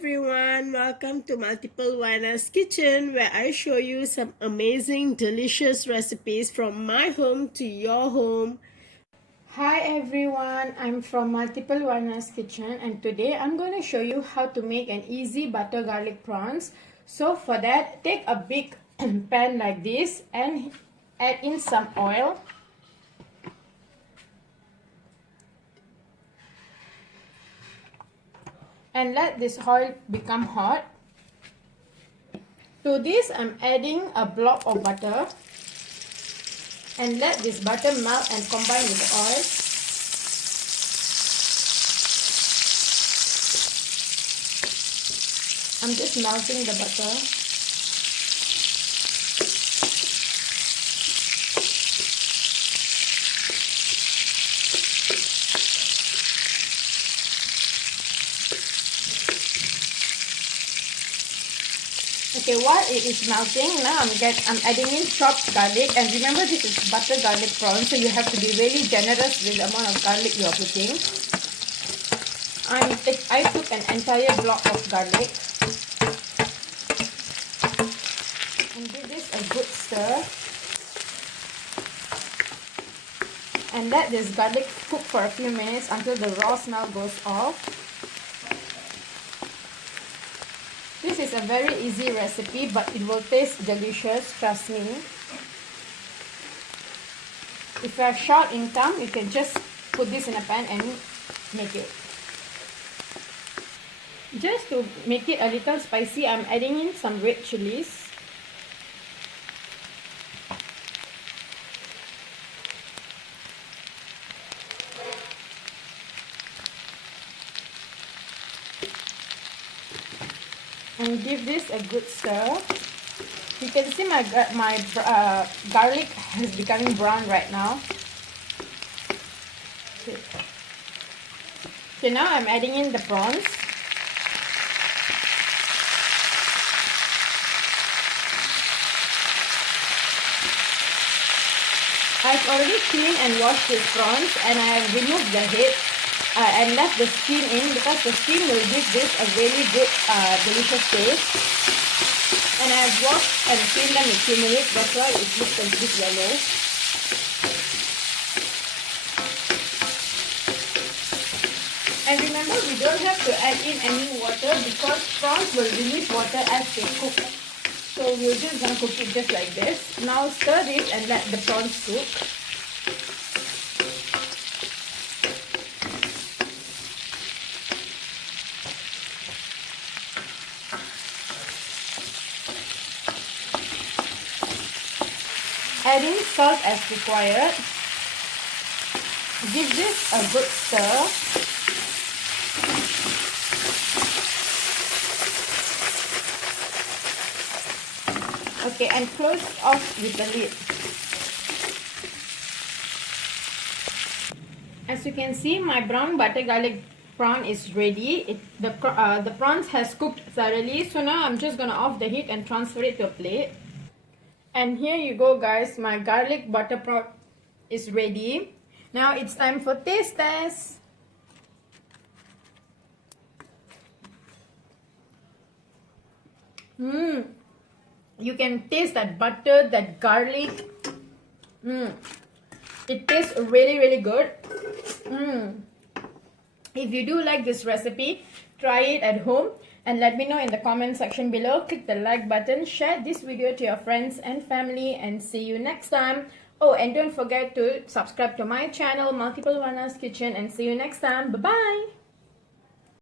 everyone, welcome to Multiplewarnas kitchen where I show you some amazing delicious recipes from my home to your home. Hi everyone, I'm from Multiplewarnas kitchen and today I'm going to show you how to make an easy butter garlic prawns. So for that, take a big pan like this and add in some oil. And let this oil become hot. To this, I'm adding a block of butter. And let this butter melt and combine with the oil. I'm just melting the butter. Okay, while it is melting, now I'm adding in chopped garlic, and remember this is butter garlic prawn, so you have to be really generous with the amount of garlic you are putting. I took an entire block of garlic and give this a good stir, and let this garlic cook for a few minutes until the raw smell goes off. This is a very easy recipe, but it will taste delicious, trust me. If you are short in time, you can just put this in a pan and make it. Just to make it a little spicy, I'm adding in some red chilies. And give this a good stir. You can see my garlic is becoming brown right now. Okay, now I'm adding in the prawns. I've already cleaned and washed these prawns, and I have removed the head and left the skin in because the skin will give this a really good delicious taste. And I have washed and cleaned them in turmeric, that's why it looks a bit yellow. And remember, we don't have to add in any water because prawns will release water as they cook. So we're just going to cook it just like this. Now stir this and let the prawns cook. Adding salt as required. Give this a good stir. Okay, and close off with the lid. As you can see, my brown butter garlic prawn is ready. The prawns has cooked thoroughly. So now I'm just gonna off the heat and transfer it to a plate. And here you go guys, my garlic butter prawn is ready. Now it's time for taste test. You can taste that butter, that garlic. It tastes really good. If you do like this recipe, try it at home and let me know in the comment section below. Click the like button, share this video to your friends and family, and see you next time. Oh, and don't forget to subscribe to my channel Multiplewarnas Kitchen, and see you next time. Bye bye.